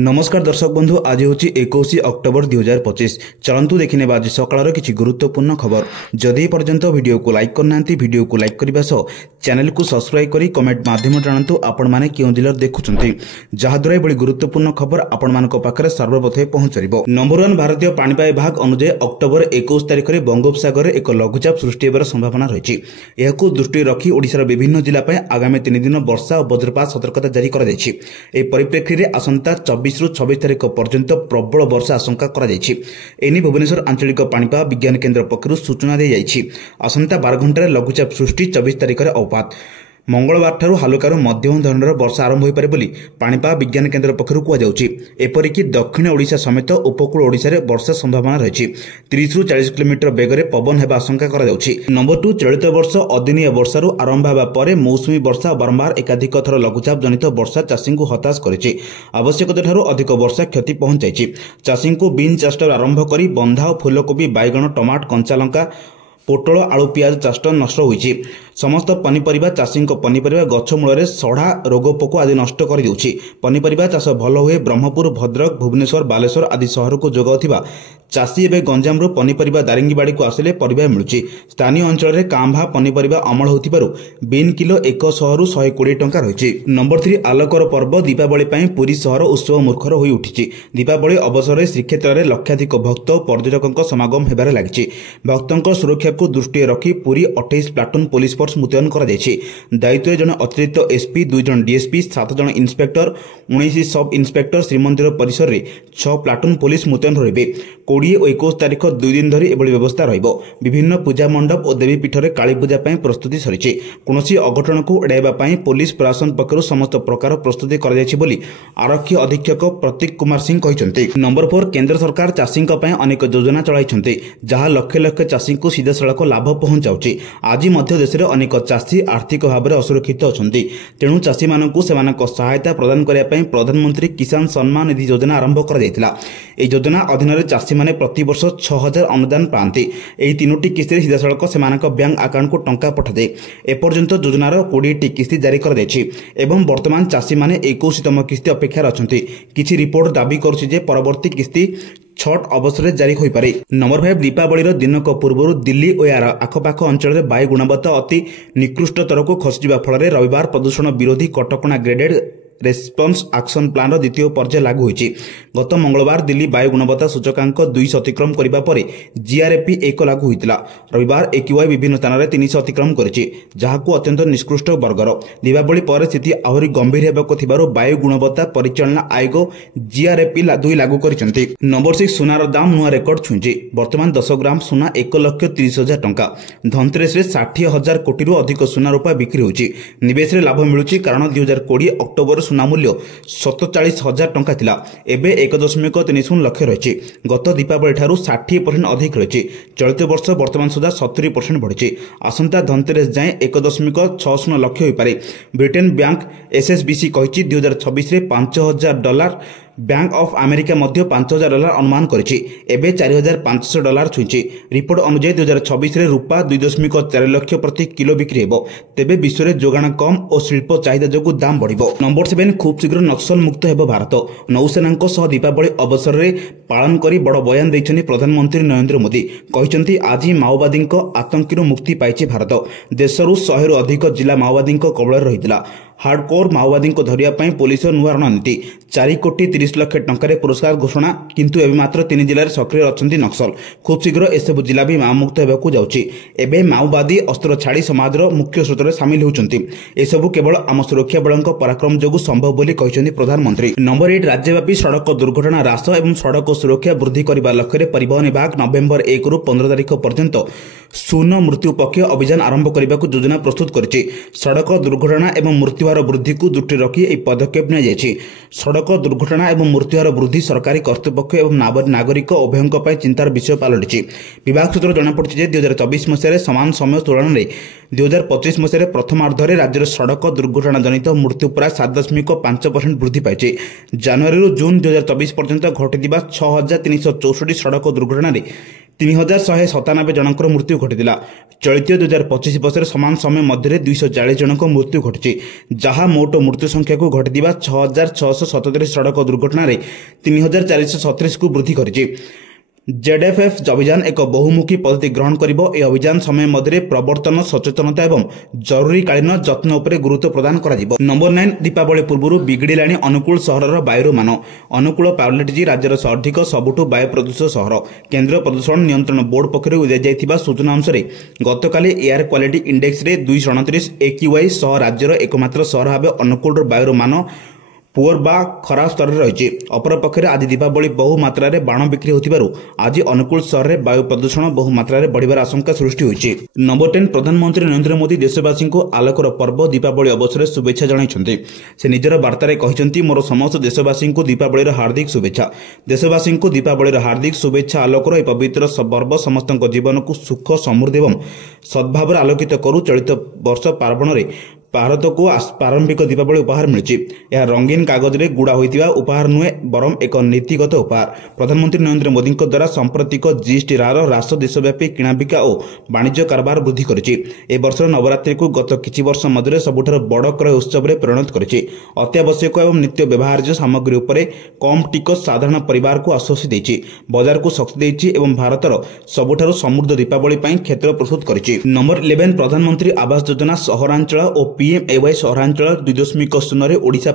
नमस्कार दर्शक बंधु आज हूँ 21 अक्टोबर 2025। चलतु देखने आज सकाळ किसी गुरुत्वपूर्ण खबर। जदि पर्यंत वीडियो को लाइक करना वीडियो को लाइक करने सह चैनल को सब्सक्राइब करी कमेंट माध्यम जानतु आपण मैंने क्यों जिले देखुंत जहाद्वारा यह गुरुत्वपूर्ण खबर आपण मान पाखे सर्वप्रथम पहुंच। नंबर 1 भारतीय पाणीपाग विभाग अनुଯାयी अक्टोबर 21 तारिख में बंगोपसागर एक लघुचाप सृष्टि होबार संभावना रही। दृष्टि रखी ओडिशार विभिन्न जिला आगामी 3 दिन वर्षा और वज्रपात सतर्कता जारी कर परिप्रेक्षी में आसंता 24 ରୁ 26 तारिख पर्यंत प्रबल वर्षा आशंका एने भुवनेश्वर आंचलिक पाणीपाग विज्ञान केन्द्र पक्षर सूचना दी जाइछि। आसंता 12 घंटे लघुचाप सृष्टि 24 तारिख में अवपात मंगलवार ठारू हालुकारु मध्यम धरणर वर्षा आरंभ हो पारे बोली पाणीपाग विज्ञान केन्द्र पक्षरु कुहाଯାଉଛି। एपरिकी दक्षिण ओडिशा समेत उपकूल ओडिशा रे वर्षा संभावना रही। 30 ରୁ 40 किलोमीटर बेगरे पवन हेबा आशंका कराଯାଉଛି। नंबर 2 चलित वर्ष अदिनिय वर्षारू आरंभ हेबा परे मौसुमी वर्षा बारंबार एकाधिक थर लघुचाप जनित वर्षा चाषी को हताश करिछि। आवश्यकता ठारू अधिक वर्षा क्षति पहुंचाइछि। चाषी को बीन चाष आरंभ करी बंधा और फूलकोबी बैगण टमाट कंचा लंका पोटल आलू पियाज चाष नष्ट होइछि। समस्त पनीपरिबा चाषी पनीपरिबा गछ मूल सढ़ा रोगपोक आदि नष्ट कर देउछि। पनीपरिबा चाष भल हुए ब्रह्मपुर भद्रक भुवनेश्वर बालेश्वर आदि सहर को जोगाउथिबा चाषी एवं गंजामरू पनीपरिबा दारिंगीबाड़ी को आसिले परिबा मिलुछि। स्थानीय अंचल में कांभा पनीपरिबा अमल होथिबारु बीन किलो 100 ରୁ 120 टंका रही। नंबर 3 आलोकर पर्व दीपावली ପାଇଁ पुरी सहर उत्सव मुखर होई उठिछि। दीपावली अवसर में श्रीक्षेत्र में लक्षाधिक भक्त और पर्यटकों समागम हेबार लागिछि। भक्तों सुरक्षा को दृष्टि रखी पुरी 28 प्लाटून पुलिस फोर्स मुतयन कर दायित्व जन अतिरिक्त एसपी 2 जन डीएसपी 7 जन इन्स्पेक्टर 19 सब इन्स्पेक्टर श्रीमंदिर परिसर में 6 प्लाटून पुलिस मुतयन रहिबे। 20 और 21 तारिख 2 दिन धरी एभली व्यवस्था रहिबो। विभिन्न पूजा मंडप और देवीपीठ में काली पूजा ପାଇଁ प्रस्तुति सरिछि। कोनोसी अघटन को एड़ाइबा ପାଇଁ पुलिस प्रशासन पक्षरु समस्त प्रकार प्रस्तुति कर जायछि बोली आरक्षी अधीक्षक प्रतीक कुमार सिंह कहिसंती। नंबर 4 केंद्र सरकार चाषी ପାଇଁ अनेक योजना चलाइछंती जहां लक्ष लक्ष चाषी को सीधा सड़क लाभ पहुंचाउछि। आज मध्य देश में अनेक चाषी आर्थिक भाव में असुरक्षित अछंती। तेणु चाषी मानकु सेमानक सहायता प्रदान करिया ପାଇଁ प्रधानमंत्री किसान सम्मान निधि योजना आरंभ कर दैतिला। ए योजना अधीन रे चाषी माने प्रति वर्ष 6000 अनुदान पाती। एही 3टी किस्ती सीधा सड़क सेमानक बैंक अकाउंट को टंका पठादे। एपर्यंत योजनार 20टी किस्ती जारी कर दैछि एवं वर्तमान चाषी माने 21तम किस्ती अपेक्षा अछंती। किछि रिपोर्ट दाबी करुछि जे परवर्ती किस्ती छठ अवसर में जारी हो पारे। नंबर 5 दीपावली दिनक पूर्व दिल्ली और यार आखपाख अंचल में वायु गुणवत्ता अति निकृष्ट स्तर को खसीजा फल रविवार प्रदूषण विरोधी कटकणा ग्रेडेड रेस्पन्स एक्शन प्लान द्वितीय पर्याय लागू होइछि। गत मंगलवार दिल्ली वायु गुणवत्ता सूचकांक 200 अतिक्रम करने पर जीआरएपी 1 लागू होइतिला। रविवार एक्यूआई विभिन्न स्थान में 300 अतिक्रम करिछि जहाको अत्यंत निष्कृष्ट वर्गर। दीपावली पर स्थिति आहरी गंभीर हेबाको थिबारो वायु गुणवत्ता परिचालना आयोग जीआरएपी 2 लागू करिसंती। नंबर 6 सुनार दाम नुआ रेकर्ड छुंछि। वर्तमान 10 ग्राम सुना 1,30,000 टंका। धनतेरस रे 60,000 कोटी रु अधिक सुना रूपा बिक्री होछि। निवेश रे लाभ मिलुछि कारण 2020 अक्टोबर सुना मूल्य 47,000 टंका थिला। एबे 1.30 लाख रही। गत दीपावली ठारू 60% अधिक रही। चलित वर्ष वर्तमान सुधा 70% बढ़ी। आसंता धनतेरस जाए 1.60 लाख हो पारे। ब्रिटेन बैंक एसएसबीसी कही 2026 रे $5,000 बैंक ऑफ अमेरिका मध्य $5,000 अनुमान करिछि। एबे $4,500 छुईछि। रिपोर्ट अनुसार 2026 रे रूपा 2.4 लाख प्रति किलो बिक्री हेबो। तेबे विश्व रे जोगाण कम और शिल्प चाहिदा जोगु दाम बढ़िबो। नंबर 7 खूब शीघ्र नक्सल मुक्त हेबो भारत। नौसेनांक सह दीपावली अवसर रे पालन करी बड़ बयान दैछनि प्रधानमंत्री नरेंद्र मोदी। कहिसंती आज माओवादी आतंकीरू मुक्ति पाइछि भारत। देशरू 100 रु अधिक जिला माओवादी कबल रहितला। हार्डकोर माओवादी को धरिया ପାଇଁ पुलिस नुआ रणनीति 4 कोटी 30 लाख टंका पुरस्कार घोषणा किंतु एबे मात्र 3 जिले में सक्रिय अछंती नक्सल। खूब शीघ्र एसबु जिला भी माओमुक्त हेबाकू जाउछि। एबे माओवादी अस्त्र छाड़ी समाजर मुख्य स्रोत में सामिल होउछंती। एसबु केवल आम सुरक्षा बलक पराक्रम जोगु संभव बोली कहिसंती प्रधानमंत्री। नंबर 8 राज्यव्यापी सड़क दुर्घटना ह्रास एवं सड़क सुरक्षा वृद्धि करने लक्ष्य परिवहन विभाग नवेम्बर 1 ରୁ 15 तारिख पर्यंत शून्य मृत्यु पक्ष अभियान आरंभ करने को योजना प्रस्तुत करिछि। सड़क दुर्घटना एवं मृत्युहार वृद्धि को दृष्टि रखी यह पदक्षेप नियाଯାଇଛି। सड़क दुर्घटना एवं मृत्युहार वृद्धि सरकारी कर्तृपक्ष एवं नागरिक उभयों चिंतार विषय पलटिछि। विभाग सूत्र जनापड़ी जे 2024 मसीह समान समय तुलन में 2025 मसीह प्रथमार्धरे राज्यर सड़क दुर्घटना जनित मृत्यु प्राय 7.5% वृद्धि पाई। जनवरी जून 2024 पर्यंत घटिଥିବା 6,364 सड़क दुर्घटना 3197 जनकर मृत्यु घटी। चलित 2025 वर्ष समान समय मध्य 240 जनक मृत्यु घटी, जहां मोट मृत्यु संख्या को घटी 6677 सड़क दुर्घटना 3437 को वृद्धि करिछि। जेडएफएफ अभियान एक बहुमुखी पद्धति ग्रहण करिबो। ए अभियान समय मध्य प्रवर्तन, सचेतनता एवं जरूरीकालीन जत्न उपरे गुरुत्व प्रदान कराजिबो। नंबर 9, दीपावली पूर्व बिगड़िलाणी अनुकूल सहरर वायुर मान। अनुकूल पावलेटजी राज्यर सर्वाधिक सबुठु वायु प्रदूषित सहर। केंद्र प्रदूषण नियंत्रण बोर्ड पक्षरु दिया सूचना अनुसार गतकाली एयर क्वालिटी इंडेक्स रे 229 AQI सह राज्यर एकमात्र सहर भाव अनुकूल वायुर मान पुअर बा खराब स्तर रही। अपरपक्षे आज दीपावली बहु मात्रा बाण बिक्री होतिबारु आज अनुकूल सहर में वायु प्रदूषण बहु मात्रा बढ़िबार आशंका सृष्टि होइछि। नंबर 10, प्रधानमंत्री नरेंद्र मोदी देशवासी को आलोकर पर्व दीपावली अवसर में शुभेच्छा जणाइछन्ति। से निजर वार्तारे कहिछन्ति, मोर समस्त देशवासी को दीपावली हार्दिक शुभेच्छा। देशवासी को दीपावली हार्दिक शुभेच्छा। आलोकर यह पवित्र पर्व समस्त जीवन को सुख, समृद्धि एवं सद्भाव आलोकित करू। चलित वर्ष पार्वण में भारत को प्रारंभिक दीपावली उपहार मिली। यह रंगीन कागज रे गुड़ा होइतिबा उपहार नुहे, बरम एक नीतिगत उपहार। प्रधानमंत्री नरेंद्र मोदी द्वारा सांप्रतिक जीएसटी रार ह्रास देशव्यापी किणाबिका और वाणिज्य कारबार वृद्धि करिछि। ए वर्ष नवरात्रि को गत किछि वर्ष मध्य सबुठार बड़ क्रय उत्सव में परिणत करिछि। अत्यावश्यक एवं नित्य व्यवहार्य सामग्री उपरे कम टिकस साधारण परिवार को आश्वासन देछि, बजार को शक्ति देछि एवं भारतर सबुठार समृद्ध दीपावली पई क्षेत्र प्रस्तुत करिछि। नंबर 11, प्रधानमंत्री आवास योजना सहरांचल और PMAY सहरांचल 2.0 ओडिशा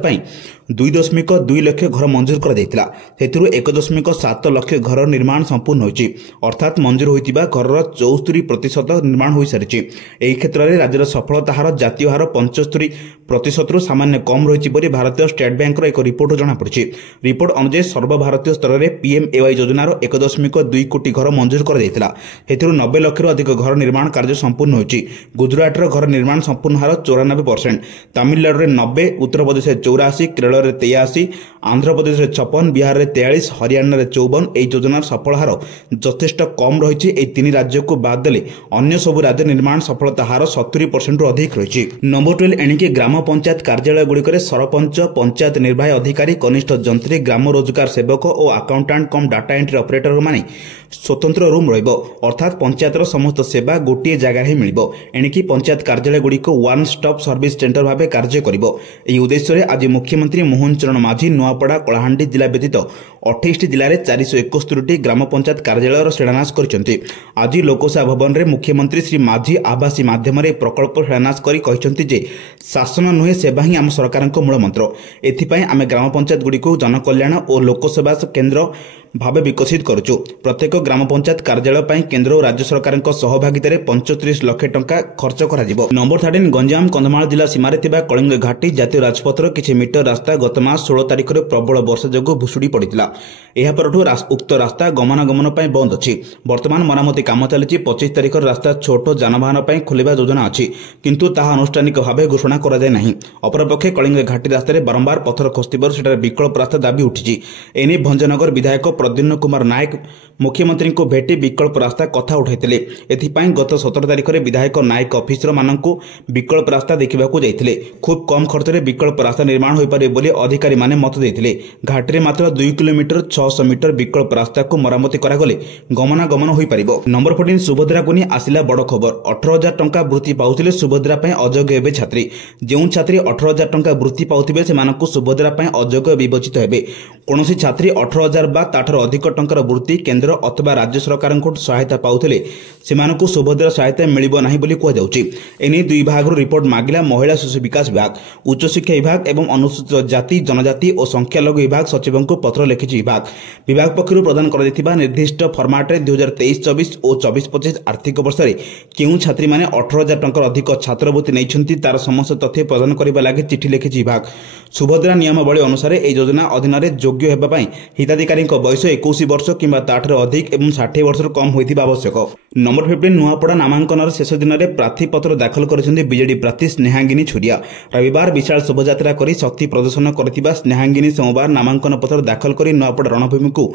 2.2 लाख घर मंजूर कर दैतिला। हेतुरु 1.7 लाख घर निर्माण संपूर्ण होइछि, अर्थात मंजूर होइतिबा घरर 74% निर्माण होई सारिछि। एही क्षेत्र में राज्यर सफलता हार जातीय हार 75% रु सामान्य कम रहिछि परि भारतीय स्टेट बैंक एक रिपोर्ट जणा पड़िछि। रिपोर्ट अनुसार सर्वभारतीय स्तर में PMAY योजनार 1.2 कोटी घर मंजूर कर दैतिला। हेतुरु 90 लाख रु अधिक घर निर्माण कार्य संपूर्ण होइछि। गुजरात घर निर्माण संपूर्ण हार 94%, तमिलनाडु रे 90, उत्तर प्रदेश 84, केरल रे 83, आंध्र प्रदेश 56, बिहार रे 43, हरियाणा रे 54। एही योजनार सफल हार यथेष्ट कम रही। एही 3 राज्य को बाद देले अन्य सब राज्य निर्माण सफलता हार 70% रु अधिक रही। नंबर 12, एणिके ग्राम पंचायत कार्यालय गुड़िक सरपंच, पंचायत निर्वाही अधिकारी, कनिष्ठ जंत्री, ग्राम रोजगार सेवक और अकाउंटेंट कम डाटा एंट्री ऑपरेटर माने स्वतंत्र रूम रहिबो, अर्थात पंचायतर समस्त सेवा गोटे जगह ही मिलिबो। एणिकी पंचायत कार्यालय गुड़िक वन स्टॉप सर्विस सेंटर भाव कार्य करिबो। एही उद्देश्य आज मुख्यमंत्री मोहन चरण माझी नुआपड़ा, कलाहांडी जिला व्यतीत 28 जिले में 471 ग्राम पंचायत कार्यालय शिलान्यास करछन्ति। आज लोकसभा भवन में मुख्यमंत्री श्री माझी आभासी माध्यम प्रकल्प शिलान्यास करी कहिसन्ति जे शासन नुहे सेवा ही आम सरकार मूल मंत्र। एथिपाई आमे ग्राम पंचायत गुड़िक जनकल्याण और लोकसेवा केन्द्र भाव विकसित करुचु। प्रत्येक ग्राम पंचायत कार्यालय पर केंद्र और राज्य सरकार सहभागिता 35 लाख टंका खर्च करा जिवो। नंबर 13, गंजाम कंधमाल जिला सीमारे थिबा कलिंग घाटी जातीय राजपथर किछि मीटर रास्ता गत मास 16 तारिख में प्रबल वर्षा जोगु भुशुड़ी पड़िथिला। एहा परठु उक्त रास्ता गमनागमन पई बंद अछि। वर्तमान मरामती काम चलिछि। 25 तारिख रास्ता छोट जानवाहन पई खोलिबा योजना अछि, किंतु ताहा अनुष्ठानिक भाव घोषणा करा जाय नाही। अपरपक्षे कलिंग घाटी रास्तार बारंबार पत्थर खसुथिबारु सेठारे विकल्प रास्ता दाबी उठिछि। एने भंजनगर विधायक प्रद्युम्न कुमार नायक मुख्यमंत्री को भेटी विकल्प रास्ता कथा उठाइथिले। एथिपाई गत 17 तारिख में विधायक नायक ऑफिसर माननकु विकल्प रास्ता देखिबाकू जाइथिले। खूब कम खर्च में विकल्प रास्ता निर्माण होई पारे बोली अधिकारी माने मत देथिले। घाटी मात्र 2 किलोमीटर 600 मीटर विकल्प रास्ता को मरामती करागले गमनागमन होई पारिबो। नंबर 14, सुभद्रा को नहीं आसिला बड़ खबर। 18,000 टंका वृत्ति पाउथिले सुभद्रा पई अयोग्य हेबे छात्री। जेउ छात्री 18,000 टंका वृत्ति पाउथिबे सेमानकु सुभद्रा पई अयोग्य विवेचित हेबे। कोनोसी छात्री 18,000 बा ताठर अधिक टंकार वृत्ति केंद्र अथवा राज्य सरकार सहायता पाउथिले सेमानकु सुभद्रा सहायता मिलिबो नाही बोली कुआ जाउची। एनी दुई विभाग रिपोर्ट मागिला महिला शिशु विकास विभाग, उच्च शिक्षा विभाग एवं अनुसूचित जाति जनजाति और संख्यालघु विभाग सचिवों को पत्र लिखिछि। विभाग पक्षरु प्रदान कर दैथिबा निर्दिष्ट फॉर्मेट रे 2023-24 और 24-25 आर्थिक वर्ष रे केउ छात्री माने 18,000 टंकार अधिक छात्रवृत्ति नैछन्ति तार समस्त तथ्य प्रदान करिबा लागि चिठी लिखिछि विभाग। सुभद्रा नियमावली अनुसार ए योजना अधीन रे योग्य हेबा पई हिताधिकारी बयस 21 वर्ष किंबा ताठर अधिक एवं 60 वर्ष कम होइथिबा आवश्यक। नंबर 15, नुआपड़ा नामांकन शेष दिन में प्रार्थीपत्र दाखल करिसेंति बीजेडी प्रार्थी स्नेहांगिनी छुरिया। रविवार विशाल शोभायात्रा करी शक्ति प्रदर्शन करथिबा स्नेहांगिनी सोमवार नामांकन पत्र दाखल करी नुआपड़ा रणभूमि को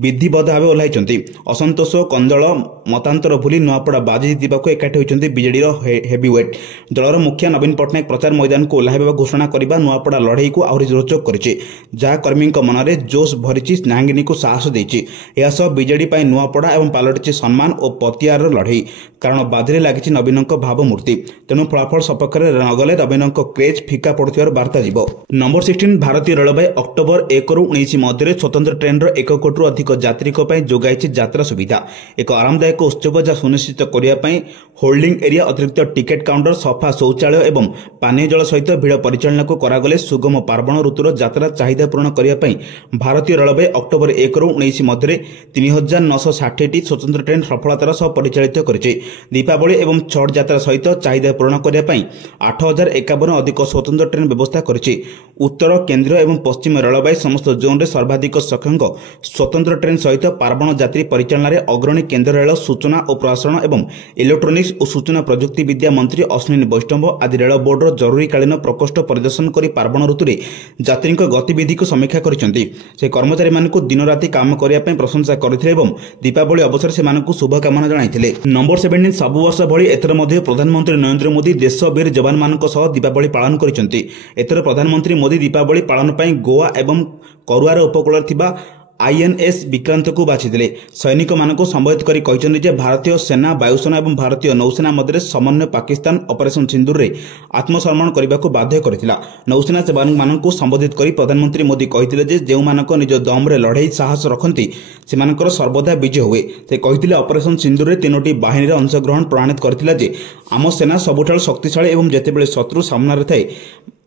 विधिबद्ध भाव ओह्लाइछन्ति। असंतोष कंजल मतांतर भूली नुआपड़ा बाजी जितिबाकू एकाठी होइछन्ति बीजेडीर हेवीवेट। दलर मुखिया नवीन पट्टनायक प्रचार मैदान को ओह्लाइबा घोषणा करबा नुआपड़ा लड़ाई को आहुरी रोचक करिछि। जहा कर्मी मन में जोश भरिछि। स्नेहांगिनी को ସାହସ ଦେଇଛି। ଏହାସହ ବିଜେଡି ପାଇଁ ନୂଆପଡ଼ା ଏବଂ ପାଲଟିଛି ସମ୍ମାନ ଓ ପତିଆରର ଲଢ଼େଇ। କାରଣ ବାଜିରେ ଲାଗିଛି ନବୀନଙ୍କ ଭାବମୂର୍ତ୍ତି। ତେଣୁ ଫଳାଫଳ ସପକ୍ଷରେ ନଗଲେ ନବୀନଙ୍କ କ୍ରେଜ୍ ଫିକା ପଡ଼ୁଥିବାର ବାର୍ତ୍ତା ଯିବ। ନମ୍ବର 16 ଭାରତୀୟ ରେଳବାଇ ଅକ୍ଟୋବର 1ରୁ 19 ମଧ୍ୟରେ ସ୍ୱତନ୍ତ୍ର ଟ୍ରେନ୍ର 1 କୋଟିରୁ ଅଧିକ ଯାତ୍ରୀଙ୍କ ପାଇଁ ଯୋଗାଇଛି ଯାତ୍ରା ସୁବିଧା। ଏକ ଆରାମଦାୟକ ଉତ୍ସବ ଯାହା ସୁନିଶ୍ଚିତ କରିବା ପାଇଁ ହୋଲ୍ଡିଂ ଏରିଆ, ଅତିରିକ୍ତ ଟିକେଟ୍ କାଉଣ୍ଟର, ସଫା ଶୌଚାଳୟ ଏବଂ ପାନୀୟ ଜଳ ସହିତ ଭିଡ଼ ପରିଚାଳନାକୁ କରାଗଲେ ସୁଗମ ପାର୍ବଣ ଋତୁର ଯାତ୍ରା ଚାହିଦା ପୂରଣ କରିବା ପାଇଁ ଭାରତୀୟ ରେଳବାଇ ଅକ୍ଟୋବର 1ରୁ 19 ମଧ୍ୟରେ 3960ଟି ସ୍ୱତନ୍ତ୍ର ଟ୍ରେନ୍ ସଫଳତାର ସହ ପରିଚାଳିତ କରିଛି। ଦୀପାବଳି ଏବଂ ଛଟ୍ ଯାତ୍ରା ସହିତ ଚାହିଦା ପୂରଣ କରିବା ପାଇଁ 8051 ଅଧିକ ସ୍ୱତନ୍ତ୍ର ଟ୍ରେନ୍ ବ୍ୟବସ୍ଥା କରିଛି। ଉତ୍ତର, କେନ୍ଦ୍ରୀୟ ଏବଂ ପଶ୍ଚିମ ରେଳବାଇ ସମସ୍ତ ଜୋନ୍ରେ ସର୍ବାଧିକ ସଂଖ୍ୟକ ସ୍ୱତନ୍ତ୍ର ଟ୍ରେନ୍ ସହିତ ପାର୍ବଣ ଯାତ୍ରୀ ପରିଚାଳନାରେ ଅଗ୍ରଣୀ। କେନ୍ଦ୍ର ରେଳ, ସୂଚନା ଓ ପ୍ରସାରଣ ଏବଂ ଇଲେକ୍ଟ୍ରୋନିକ୍ସ ଓ ସୂଚନା ପ୍ରଯୁକ୍ତି ବିଦ୍ୟା ମନ୍ତ୍ରୀ ଅଶ୍ୱିନୀ ବୈଷ୍ଣବ ଆଜି ରେଳ ବୋର୍ଡର ଜରୁରୀକାଳୀନ ପ୍ରକୋଷ୍ଠ ପରିଦର୍ଶନ କରି ପାର୍ବଣ ଋତୁରେ ଯାତ୍ରୀଙ୍କ ଗତିବିଧିକୁ ସମୀକ୍ଷା କରିଛନ୍ତି। ସେ କର୍ମଚାରୀମାନଙ୍କୁ ଦିନରାତି କାମ କରିବା ପାଇଁ ପ୍ରଶଂସା କରିଥିଲେ ଏବଂ ଦୀପାବଳି ଅବସରରେ ସେମାନଙ୍କୁ ଶୁଭକାମନା ଜଣାଇଥିଲେ। ନମ୍ବର 17 ସବୁ ବର୍ଷ ଭଳି ଏଥର ମଧ୍ୟ ପ୍ରଧାନମନ୍ତ୍ରୀ ନରେନ୍ଦ୍ର ମୋଦି ଦେଶ ବୀର ଯବାନମାନଙ୍କ ସହ ଦୀପାବଳି ପାଳନ କରିଛନ୍ତି। ଏଥର ପ୍ରଧାନମନ୍ତ୍ରୀ ମୋଦି ଦୀପାବଳି ପାଳନ ପାଇଁ ଗୋଆ ଏବଂ କରୁଆର ଉପକୂଳରେ ଥିବା INS ବିକ୍ରାନ୍ତକୁ ବାଛିଥିଲେ। ସୈନିକମାନଙ୍କୁ ସମ୍ବୋଧିତ କରି କହିଛନ୍ତି ଯେ ଭାରତୀୟ ସେନା, ବାୟୁସେନା ଏବଂ ଭାରତୀୟ ନୌସେନା ମଧ୍ୟରେ ସମନ୍ୱୟ ପାକିସ୍ତାନ ଅପରେସନ ସିନ୍ଦୁରରେ ଆତ୍ମସମର୍ପଣ କରିବାକୁ ବାଧ୍ୟ କରିଥିଲା। ନୌସେନା ସେମାନଙ୍କୁ ସମ୍ବୋଧିତ କରି ପ୍ରଧାନମନ୍ତ୍ରୀ ମୋଦି କହିଥିଲେ ଯେ ଯେଉଁମାନଙ୍କ ନିଜ ଦମରେ ଲଢ଼େଇ ସାହସ ରଖନ୍ତି ସେମାନଙ୍କର ସର୍ବଦା ବିଜୟ ହୁଏ। ସେ କହିଥିଲେ ଅପରେସନ ସିନ୍ଦୁରରେ 3ଟି ବାହିନୀର ଅଂଶଗ୍ରହଣ ପ୍ରମାଣିତ କରିଥିଲା ଯେ ଆମ ସେନା ସବୁଠାରୁ ଶକ୍ତିଶାଳୀ ଏବଂ ଯେତେବେଳେ ଶତ୍ରୁ ସାମ୍ନାରେ ଥାଏ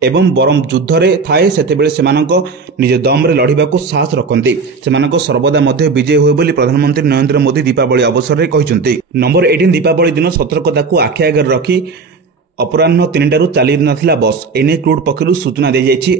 ଏବଂ ବରଂ ଯୁଦ୍ଧରେ ଥାଏ ସେତେବେଳେ ସେମାନଙ୍କ ନିଜ ଦମରେ ଲଢ଼ିବାକୁ ସାହସ ରଖନ୍ତି। ସେମାନଙ୍କ ସର୍ବଦା ମଧ୍ୟ ବିଜୟ ହୁଏ ବୋଲି ପ୍ରଧାନମନ୍ତ୍ରୀ ନରେନ୍ଦ୍ର ମୋଦି ଦୀପାବଳି ଅବସରରେ କହିଛନ୍ତି। ନମ୍ବର 18 ଦୀପାବଳି ଦିନ ସତର୍କତାକୁ ଆଖି ଆଗରେ ରଖି ଅପରାହ୍ନ 3ଟାରୁ ଚାଲି ନଥିଲା ବସ୍। ଏନେଇ କ୍ରୁଡ୍ ପକ୍ଷରୁ ସୂଚନା ଦିଆଯାଇଛି।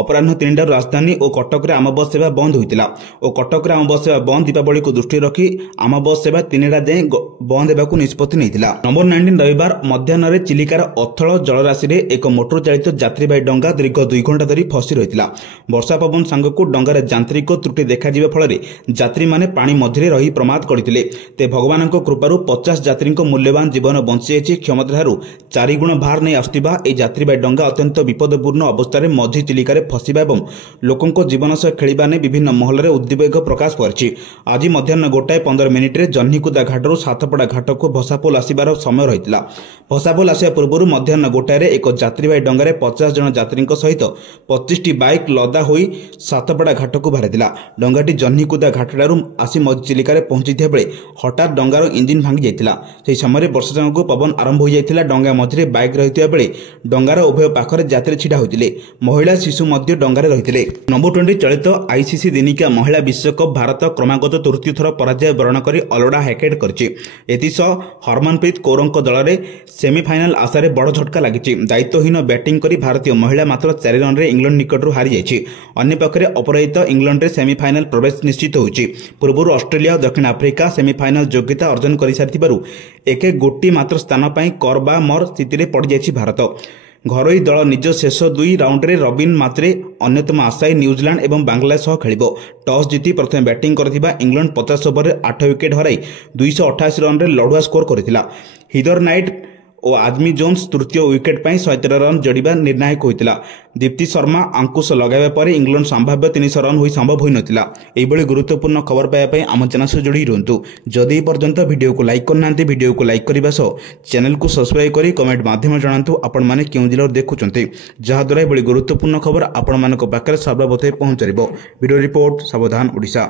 ଅପରାହ୍ନ 3ଟାରୁ ରାଜଧାନୀ ଓ କଟକରେ ଆମ ବସ୍ ସେବା ବନ୍ଦ ହୋଇଥିଲା ଓ କଟକରେ ଆମ ବସ୍ ସେବା ବନ୍ଦ ଦୀପାବଳିକୁ ଦୃଷ୍ଟିରେ ରଖି ଆମ ବସ୍ ସେବା 3ଟା ଯାଏଁ ବନ୍ଦ ହେବାକୁ ନିଷ୍ପତ୍ତି ନେଇଥିଲା। ନମ୍ବର 19 ରବିବାର ମଧ୍ୟାହ୍ନରେ ଚିଲିକାର ଅଥଳ ଜଳରାଶିରେ ଏକ ମୋଟର ଚାଳିତ ଯାତ୍ରୀବାହୀ ଡଙ୍ଗା ଦୀର୍ଘ 2 ଘଣ୍ଟା ଧରି ଫସି ରହିଥିଲା। ବର୍ଷା ପବନ ସାଙ୍ଗକୁ ଡଙ୍ଗାରେ ଯାନ୍ତ୍ରିକ ତ୍ରୁଟି ଦେଖାଯିବା ଫଳରେ ଯାତ୍ରୀମାନେ ପାଣି ମଝିରେ ରହି ପ୍ରମାଦ କରିଥିଲେ। ତେବେ ଭଗବାନଙ୍କ କୃପାରୁ 50 ଯାତ୍ରୀଙ୍କ ମୂଲ୍ୟବାନ ଜୀବନ ବଞ୍ଚିଯାଇଛି। କ୍ଷମତାଠାରୁ 4 ଗୁଣ ଭାର ନେଇ ଆସୁଥିବା ଏହି ଯାତ୍ରୀବାହୀ ଡଙ୍ଗା ଅତ୍ୟନ୍ତ ବିପଦପୂର୍ଣ୍ଣ ଅବସ୍ଥାରେ ମଝି ଚିଲିକାରେ ଫସିବା ଏବଂ ଲୋକଙ୍କ ଜୀବନ ସହ ଖେଳିବା ନେଇ ବିଭିନ୍ନ ମହଲରେ ଉଦ୍ବେଗ ପ୍ରକାଶ କରିଛି। ଆଜି ମଧ୍ୟାହ୍ନ 1:15 ଜହ୍ନିକୁଦା ଘାଟରୁ ସାତପଡ଼ା ଘାଟକୁ ଭସାପୋଲ ଆସିବାର ସମୟ ରହିଥିଲା। ଭସାପୋଲ ଆସିବା ପୂର୍ବରୁ ମଧ୍ୟାହ୍ନ 1ରେ ଏକ ଯାତ୍ରୀବାହୀ ଡଙ୍ଗାରେ 50 ଜଣ ଯାତ୍ରୀଙ୍କ ସହିତ 25ଟି ବାଇକ୍ ଲଦା ହୋଇ ସାତପଡ଼ା ଘାଟକୁ ବାହାରିଥିଲା। ଡଙ୍ଗାଟି ଜହ୍ନିକୁଦା ଘାଟଠାରୁ ଆସି ମଝି ଚିଲିକାରେ ପହଞ୍ଚିଥିବା ବେଳେ ହଠାତ୍ ଡଙ୍ଗାର ଇଞ୍ଜିନ୍ ଭାଙ୍ଗି ଯାଇଥିଲା। ସେହି ସମୟରେ ବର୍ଷା ସାଙ୍ଗକୁ ପବନ ଆରମ୍ଭ ହୋଇଯାଇଥିଲା। ଡଙ୍ଗା ମଝିରେ ବାଇକ୍ ରହିଥିବା ବେଳେ ଡଙ୍ଗାର ଉଭୟ ପାଖରେ ଯାତ୍ରୀ ଛିଡ଼ା ହୋଇଥିଲେ। ମହିଳା, ଶିଶୁ ମଧ୍ୟ ଡଙ୍ଗାରେ ରହିଥିଲେ। ନମ୍ବର 20 ଚଳିତ ICC ଦିନିକିଆ ମହିଳା ବିଶ୍ୱକପ୍ ଭାରତ କ୍ରମାଗତ ତୃତୀୟ ଥର ପରାଜୟ ବରଣ କରି ଅଲୋଡ଼ା ହ୍ୟାକେଟ୍ କରିଛି। ଏଥିସହ ହରମନପ୍ରୀତ କୌରଙ୍କ ଦଳରେ ସେମିଫାଇନାଲ ଆଶାରେ ବଡ଼ ଝଟକା ଲାଗିଛି। ଦାୟିତ୍ୱହୀନ ବ୍ୟାଟିଂ କରି ଭାରତୀୟ ମହିଳା ମାତ୍ର 4 ରନ୍ରେ ଇଂଲଣ୍ଡ ନିକଟରୁ ହାରିଯାଇଛି। ଅନ୍ୟପକ୍ଷରେ ଅପରାଜିତ ଇଂଲଣ୍ଡରେ ସେମିଫାଇନାଲ ପ୍ରବେଶ ନିଶ୍ଚିତ ହୋଇଛି। ପୂର୍ବରୁ ଅଷ୍ଟ୍ରେଲିଆ ଓ ଦକ୍ଷିଣ ଆଫ୍ରିକା ସେମିଫାଇନାଲ ଯୋଗ୍ୟତା ଅର୍ଜନ କରିସାରିଥିବାରୁ ଗୋଟିଏ ମାତ୍ର ସ୍ଥାନ ପାଇଁ କର ବା ମର ସ୍ଥିତିରେ ପଡ଼ିଯାଇଛି ଭାରତ। ଘରୋଇ ଦଳ ନିଜ ଶେଷ 2 ରାଉଣ୍ଡରେ ରବିନ୍ ମାତ୍ରେ ଅନ୍ୟତମ ଆଶାୟୀ ନ୍ୟୁଜିଲାଣ୍ଡ ଏବଂ ବାଂଲାଦେଶ ସହ ଖେଳିବ। ଟସ୍ ଜିତି ପ୍ରଥମେ ବ୍ୟାଟିଂ କରିଥିବା ଇଂଲଣ୍ଡ 50 ଓଭରରେ 8 ୱିକେଟ୍ ହରାଇ 288 ରନ୍ରେ ଲଢ଼ୁଆ ସ୍କୋର କରିଥିଲା। ହିଦର ନାଇଟ୍ ଓ ଆଜମୀ ଜୋନ୍ସ ତୃତୀୟ ୱିକେଟ୍ ପାଇଁ 113 ରନ୍ ଯୋଡ଼ିବା ନିର୍ଣ୍ଣାୟକ ହୋଇଥିଲା। ଦୀପ୍ତି ଶର୍ମା ଅଙ୍କୁଶ ଲଗାଇବା ପରେ ଇଂଲଣ୍ଡ ସମ୍ଭାବ୍ୟ 300 ରନ୍ ହୋଇ ସମ୍ଭବ ହୋଇନଥିଲା। ଏହିଭଳି ଗୁରୁତ୍ୱପୂର୍ଣ୍ଣ ଖବର ପାଇବା ପାଇଁ ଆମ ଚ୍ୟାନେଲ ସହ ଯୋଡ଼ି ରୁହନ୍ତୁ। ଯଦି ଏପର୍ଯ୍ୟନ୍ତ ଭିଡ଼ିଓକୁ ଲାଇକ୍ କରିନାହାନ୍ତି ଭିଡ଼ିଓକୁ ଲାଇକ୍ କରିବା ସହ ଚ୍ୟାନେଲକୁ ସବସ୍କ୍ରାଇବ୍ କରି କମେଣ୍ଟ ମାଧ୍ୟମରେ ଜଣାନ୍ତୁ ଆପଣମାନେ କେଉଁ ଜିଲ୍ଲାରୁ ଦେଖୁଛନ୍ତି, ଯାହାଦ୍ୱାରା ଏଭଳି ଗୁରୁତ୍ୱପୂର୍ଣ୍ଣ ଖବର ଆପଣମାନଙ୍କ ପାଖରେ ସର୍ବପ୍ରଥମେ ପହଞ୍ଚିପାରିବ। ଭିଡ଼ିଓ ରିପୋର୍ଟ ସାବଧାନ ଓଡ଼ିଶା।